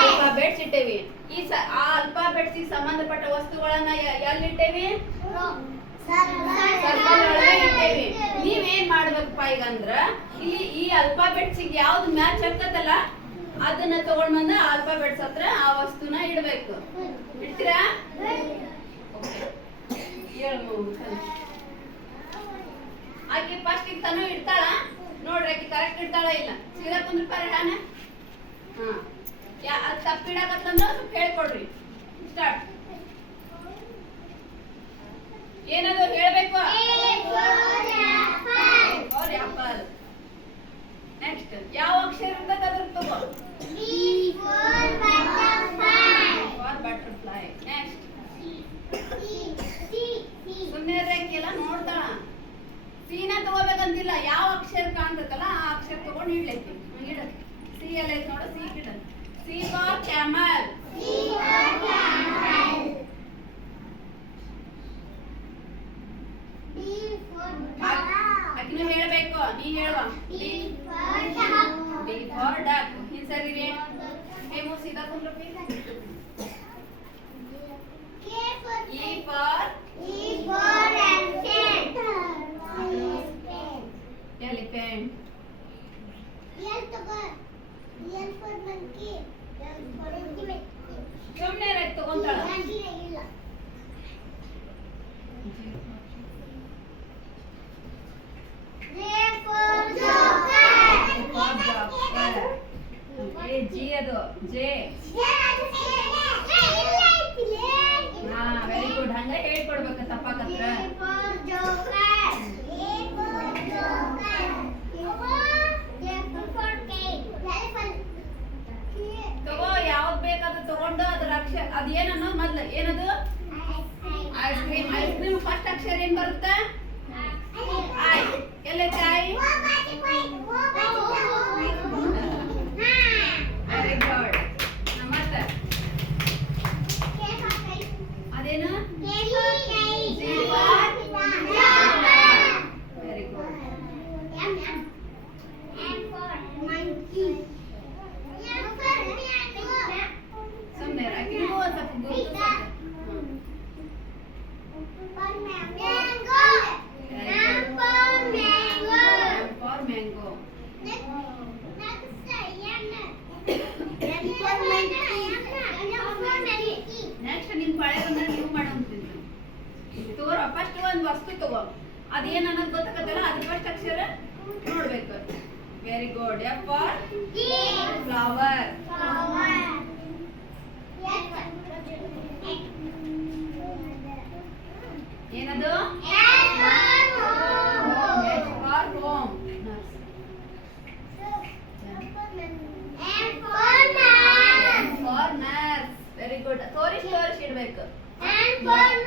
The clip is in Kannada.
ಅಲ್ಫಾಬೆಟ್ಸ್ ಇಟ್ಟೇವಿ ಈ ಆ ಅಲ್ಫಾಬೆಟ್ಸ್ ಸಂಬಂಧಪಟ್ಟ ವಸ್ತುಗಳನ್ನ ಎಲ್ಲಿಟ್ಟೇವಿ? ಸರ್ಕಲ್ ಒಳಗೆ ಇಟ್ಟೇವಿ. ನೀವೇನ್ ಮಾಡ್ಬೇಕಪ್ಪ ಈಗ ಅಂದ್ರ ಇಲ್ಲಿ ಈ ಅಲ್ಫಾಬೆಟ್ಸ್ ಯಾವ್ದು ಮ್ಯಾಚ್ ಆಗ್ತದಲ್ಲ ಅದನ್ನ ತಗೊಂಡ್ ಬಂದ ಅಲ್ಫಾಬೆಟ್ಸ್ ಹತ್ರ ಆ ವಸ್ತುನ ಇಡ್ಬೇಕು. ಇಲ್ಲ. ಸೀದಾ ಕುಂದ್ರಪಾರ ಹಾನ ಹಾ. ಯಾ ಅದು ತಪ್ಪಿಡಕತ್ತಂದ್ರ ಸ್ವಲ್ಪ ಹೇಳ್ಕೊಡ್ರಿ. ಸ್ಟಾರ್ಟ್ ಏನದು ಹೇಳ್ಬೇಕು? ಅವ್ರ ನೆಕ್ಸ್ಟ್ ಯಾವ ಅಕ್ಷರ ಇರ್ತದ ಅದ್ರ ತಗೋ. For butterfly. ನೆಕ್ಸ್ಟ್ ಸುಮ್ಮನೆ ಇರಕ್ಕಿಲ್ಲ ಸೀನ ತಗೋಬೇಕಂತಿಲ್ಲ ಯಾವ ಅಕ್ಷರ ಕಾಣ್ತೈತಲ್ಲ ಆ ಅಕ್ಷರ ತಗೊಂಡು ಇಡ್ಲೈತಿ ಇಡ ಸಿ ಎಲ್ಲ ಐತಿ ನೋಡು ಸಿ ಇಡ ಸಿ ಫಾರ್ ಕ್ಯಾಮಲ್ ಅಕ್ಕಿನೂ ಹೇಳ್ಬೇಕು ನೀ ಹೇಳುವ ಡಿ ಡಿ ಫಾರ್ ಡಕ್ ಈ ಸರಿ ರೀ ಹೇಮು ಸೀದಾ ಕುಂದ್ರಪ್ಪಿ ಇ ಎಲಿಫೆಂಟ್ ಸುಮ್ಮನೆ ತಗೊಂತಾಳ. ಜಿ ಅದು ಜೆ. ಹಾ ವೆರಿ ಗುಡ್ ಹಂಗ ಹೇಳ್ಕೊಡ್ಬೇಕು ತಪ್ಪಾಕತ್ರ ತಗೋ ಯಾವ್ದು ಬೇಕಾದ್ರೂ ತಗೊಂಡು ಅದ್ರ ಅಕ್ಷರ ಅದೇನನ್ನು ಮೊದ್ಲು ಏನದು? Ice cream ice cream first ಅಕ್ಷರ ಏನ್ ಬರುತ್ತೆ? ಐ ಎಲ್ಲೈತೆ ಐ ವೆರಿ ಗುಡ್ ಮತ್ತೆ ಅದೇನು ವೆರಿ ಗುಡ್ ಸುಮ್ಮನೆ ಅಕ್ಕಿನೂ ಒಂದ್ ಸ್ವಲ್ಪ ಗುರುತು ಫಾರ್ ಮ್ಯಾಂಗೋ ನೆಕ್ಸ್ಟ್ ಬಂದ್ರೆ ನೀವು ಫಸ್ಟ್ ಒಂದ್ ವಸ್ತು ತಗೋ. ಅದೇನ್ ಅನ್ನೋದು ಗೊತ್ತಾಗತ್ತಲ್ಲ, ಅದ್ರ ಫಸ್ಟ್ ಅಕ್ಷರ ನೋಡ್ಬೇಕು. ವೆರಿ ಗುಡ್ ಎಫ್ ತೋರಿಸಿ